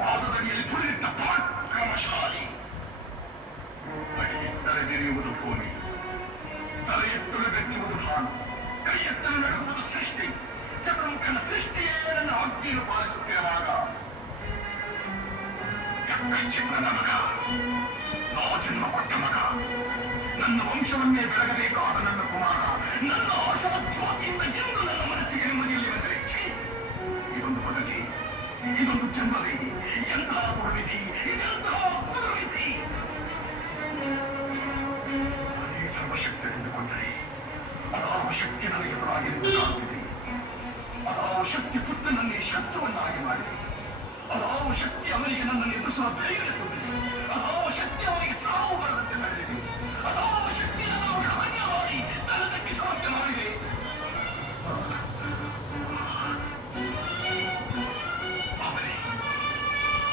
ಪಾದದಲ್ಲಿ ತುಳಿದ ಪರಾಕ್ರಮಶಾಲಿ. ತಲೆದಿರಿಯುವುದು ಭೂಮಿ, ತಲೆ ಎತ್ತುವುದೆನ್ನುವುದು ಭಾನು, ಕೈ ಎತ್ತಲು ನಡೆಸುವುದು ಸೃಷ್ಟಿ. ಚತುರ್ಮುಖನ ಸೃಷ್ಟಿಯೇ ನನ್ನ ಆಜ್ಞೆಯನ್ನು ಪಾಲಿಸುತ್ತಿರುವಾಗ ಚಿನ್ನದ ಮಗ, ಜನ್ಮ ಕೊಟ್ಟ ಮಗ, ನನ್ನ ವಂಶವನ್ನೇ ಬೆಳಗಬೇಕಾದ ನನ್ನ ಕುಮಾರ, ನನ್ನ ಆಶವ ಜ್ಯೋತಿಯಿಂದ ಎಂದು ನನ್ನ ಮನಸ್ಸಿಗೆ ನೆಮ್ಮದಿಯಲ್ಲಿ ಬಂದರೆ ಇದೊಂದು ಬದುಕಿ, ಇದೊಂದು ಜನ್ಮವೇ, ಎಂತಹ ದುರ್ವಿಧಿ, ಇದೆಂತಹ ದುರ್ವಿಧಿ. ಸರ್ವಶಕ್ತಿ ಎಂದುಕೊಂಡರೆ ಅದಾವ ಶಕ್ತಿ ನನಗೆ ಎದುರಾಗಿರುವುದು ಕಾಣುತ್ತಿದೆ. ಅದಾವ ಶಕ್ತಿ ಪುತ್ರನನ್ನೇ ಶತ್ರುವನ್ನಾಗಿ ಮಾಡಿದೆ. ಅದಾವ ಶಕ್ತಿ ಅವನಿಗೆ ನನ್ನನ್ನು ಎದುರಿಸುವ ಧೈರ್ಯ ತುಂಬಿದೆ. ಅದಾವ ಶಕ್ತಿ ಅವನಿಗೆ ಸಾವು ಬರದಂತೆ ನಡೆದಿದೆ. ಅದಾವ ಶಕ್ತಿ ನನ್ನನ್ನು ಹಾನ್ಯ ಮಾಡಿ ನನ್ನ ತಗ್ಗಿಸುವಂತೆ ಮಾಡಿದೆ.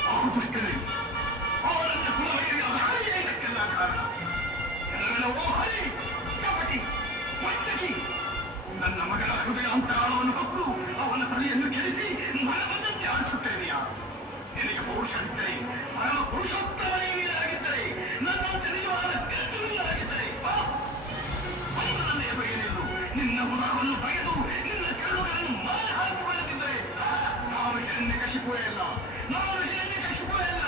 ಅವನೇ ದುಷ್ಟನೇ, ಅವನನ್ನ ಕುಲವೈರಿಯಾದ ಹರಿಯೇ ಇದಕ್ಕೆಲ್ಲ ಕಾರಣ. ಎಲ್ಲವೆಲ್ಲವೋ ಹರಿ, ಕಪಟಿ, ವಂಚಕಿ. ನನ್ನ ಮಗಳ ಹೃದಯ ಅಂತರಾಳವನ್ನು ಹೊತ್ತು ಅವನ ತಲೆಯನ್ನು ಕೆಡಿಸಿ ಮನವಂತೆ ಆಡಿಸುತ್ತೇನೆಯಾ? ನಿನಗೆ ಪೌರುಷವಿದ್ದರೆ, ಪರಮ ಪುರುಷೋತ್ತಮನೇ ನೀನಾಗಿದ್ದರೆ, ನನ್ನಂತೆ ನಿಜವಾದ ಗಂಡು ನೀನಾಗಿದ್ದರೆ ನನ್ನ ಎದುರಿಗೆನೆಂದು ನಿನ್ನ ಮುಖವನ್ನು ಬಗೆದು ನಿನ್ನ ಕಣ್ಣುಗಳನ್ನು ಮಾಲೆ ಹಾಕಿಕೊಳ್ಳದಿದ್ದರೆ ನಾನು ಹೆಣ್ಣೆ ಕಶಿಪುವೆ ಅಲ್ಲ, ನಾನು ಹೆಣ್ಣೆ ಕಶಿಪುವೆ ಅಲ್ಲ.